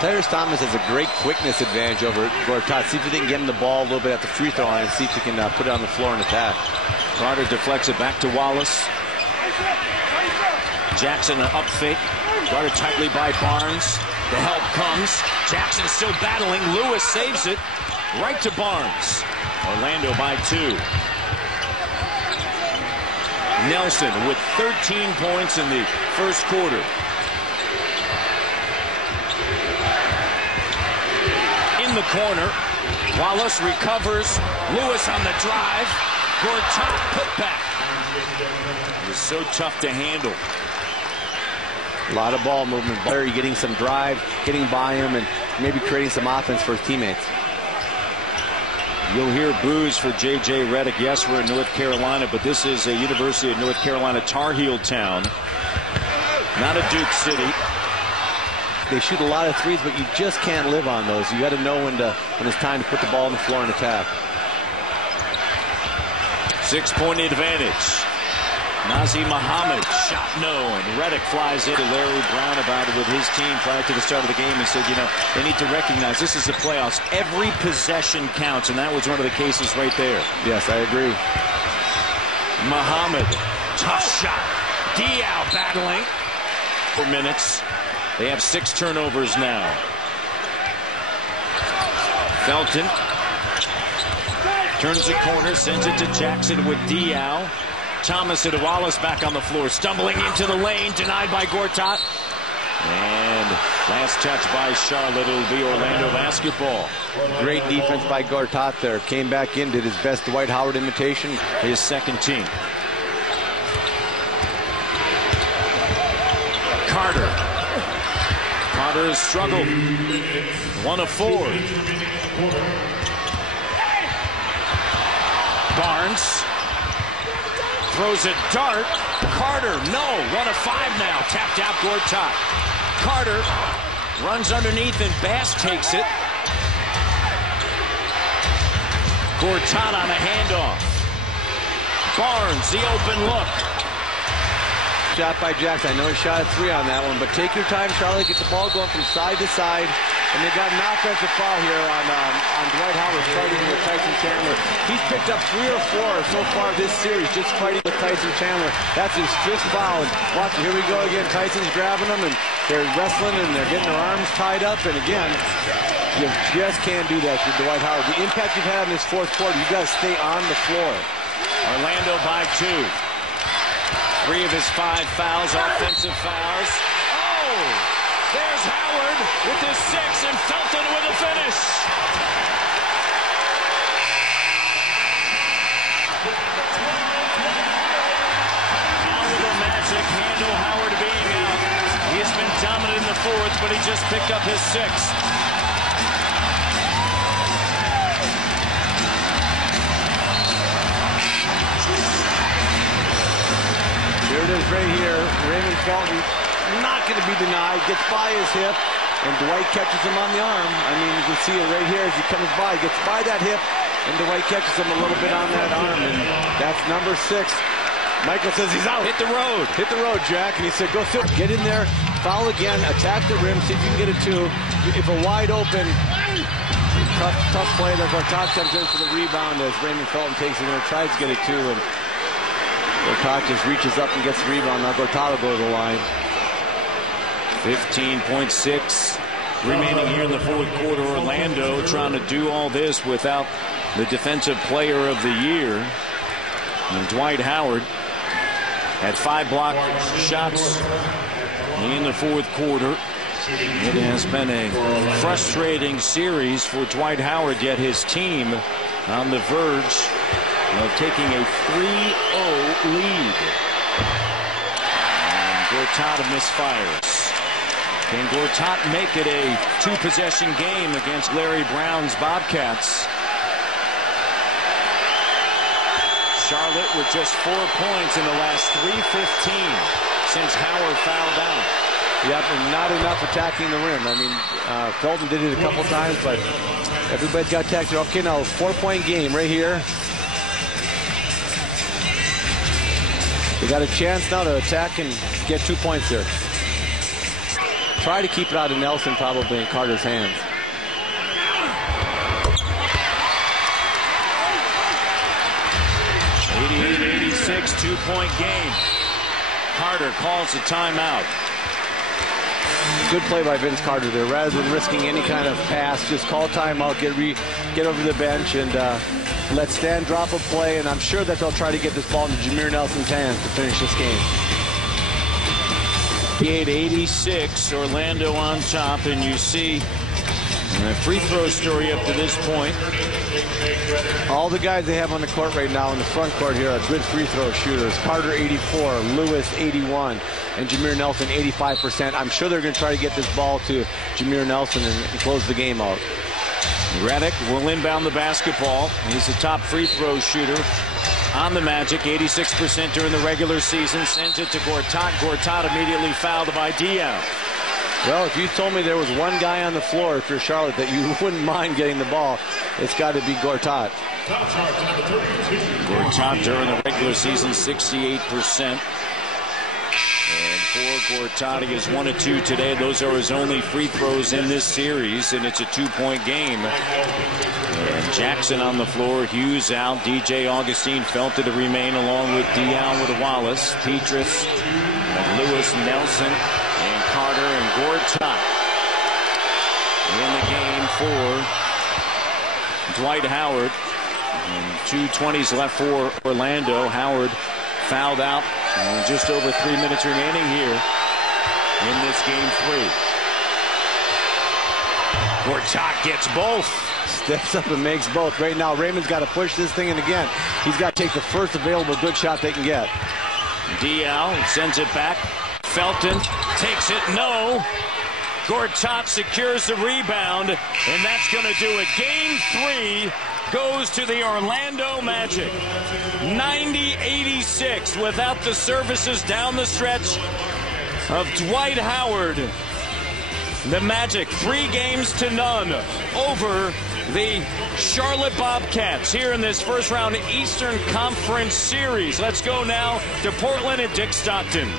Tyrus Thomas has a great quickness advantage over Gortata. See if you can get him the ball a little bit at the free throw line and see if you can put it on the floor and attack. Carter deflects it back to Wallace. Jackson, an up fake. Guarded tightly by Barnes. The help comes. Jackson still battling. Lewis saves it. Right to Barnes. Orlando by 2. Nelson with 13 points in the first quarter. In the corner. Wallace recovers. Lewis on the drive. Gortat put back. It was so tough to handle. A lot of ball movement. Barry getting some drive, getting by him, and maybe creating some offense for his teammates. You'll hear boos for J.J. Redick. Yes, we're in North Carolina, but this is a University of North Carolina Tar Heel town, not a Duke City. They shoot a lot of threes, but you just can't live on those. You got to know when it's time to put the ball on the floor and attack. 6-point advantage. Nazi Muhammad shot no, and Redick flies into Larry Brown about it with his team prior to the start of the game and said, you know, they need to recognize this is the playoffs. Every possession counts, and that was one of the cases right there. Yes, I agree. Muhammad, tough shot. Diao battling for minutes. They have 6 turnovers now. Felton turns the corner, sends it to Jackson with Diao. Thomas and Wallace back on the floor, stumbling into the lane, denied by Gortat. And last touch by Charlotte. It'll be Orlando basketball. Great defense by Gortat there. Came back in, did his best Dwight Howard imitation. His second team. Carter. Carter has struggled. 1 of 4. Barnes. Throws a dart. Carter, no. 1 of 5 now. Tapped out Gortat. Carter runs underneath and Bass takes it. Gortat on a handoff. Barnes, the open look. Shot by Jackson. I know he shot a 3 on that one, but take your time, Charlotte. Get the ball going from side to side. And they've got an offensive foul here on Dwight Howard, starting with Tyson Chandler. He's picked up 3 or 4 so far this series, just fighting with Tyson Chandler. That's his 5th foul. And watch it, here we go again. Tyson's grabbing them, and they're wrestling, and they're getting their arms tied up. And again, you just can't do that to Dwight Howard. The impact you've had in this 4th quarter, you got to stay on the floor. Orlando by 2. 3 of his 5 fouls, offensive fouls. Oh! There's Howard with his 6 and Felton with a finish. Now with the magic handle, Howard being out. He has been dominant in the 4th, but he just picked up his 6th. Here it is right here. Raymond Felton, not going to be denied, gets by his hip, and Dwight catches him on the arm. I mean, you can see it right here as he comes by. He gets by that hip, and Dwight catches him a little bit on that arm, and that's number 6. Michael says he's out. Hit the road. Hit the road, Jack. And he said, go sit, get in there, foul again, attack the rim, see if you can get a 2. If a wide open, tough play, the Gortat comes in for the rebound as Raymond Felton takes it and tries to get a 2, and Gortat just reaches up and gets the rebound. Now Gortata goes to the line. 15.6 remaining here in the 4th quarter. Orlando trying to do all this without the defensive player of the year. And Dwight Howard had 5 block shots in the 4th quarter. It has been a frustrating series for Dwight Howard, yet his team on the verge of taking a 3-0 lead. And Gortata misfires. Can Gortat make it a 2-possession game against Larry Brown's Bobcats? Charlotte with just 4 points in the last 3:15 since Howard fouled out. Yep, and not enough attacking the rim. I mean, Felton did it a couple times, but everybody's got attacked. Okay, now 4-point game right here. They got a chance now to attack and get 2 points here. try to keep it out of Nelson, probably in Carter's hands. '88-86, 2-point game. Carter calls a timeout. Good play by Vince Carter there. Rather than risking any kind of pass, just call timeout, get over the bench, and let Stan drop a play. And I'm sure that they'll try to get this ball into Jameer Nelson's hands to finish this game. 88-86, Orlando on top, and you see a free throw story up to this point. All the guys they have on the court right now in the front court here are good free throw shooters. Carter 84, Lewis 81, and Jameer Nelson 85%. I'm sure they're going to try to get this ball to Jameer Nelson and close the game out. Redick will inbound the basketball. He's the top free throw shooter on the Magic, 86% during the regular season. Sends it to Gortat. Gortat immediately fouled by Dion. Well, if you told me there was one guy on the floor, if you're Charlotte, that you wouldn't mind getting the ball, it's got to be Gortat. Gortat during the regular season, 68%. And for Gortat, he is 1 of 2 today. Those are his only free throws in this series, and it's a 2-point game. And Jackson on the floor, Hughes out, DJ Augustine Felton to remain along with Dion with Wallace, Petrus, Lewis, Nelson, and Carter and Gortat in the game for Dwight Howard. And 2:20s left for Orlando. Howard fouled out. Just over 3 minutes remaining here in this game 3. Gortat gets both. Steps up and makes both. Right now, Raymond's got to push this thing, and again, he's got to take the first available good shot they can get. Dial sends it back. Felton takes it. No. Gortat secures the rebound, and that's going to do it. Game 3 goes to the Orlando Magic. 90-86 without the services down the stretch of Dwight Howard. The Magic 3-0 over the Charlotte Bobcats here in this first round Eastern Conference Series. Let's go now to Portland and Dick Stockton.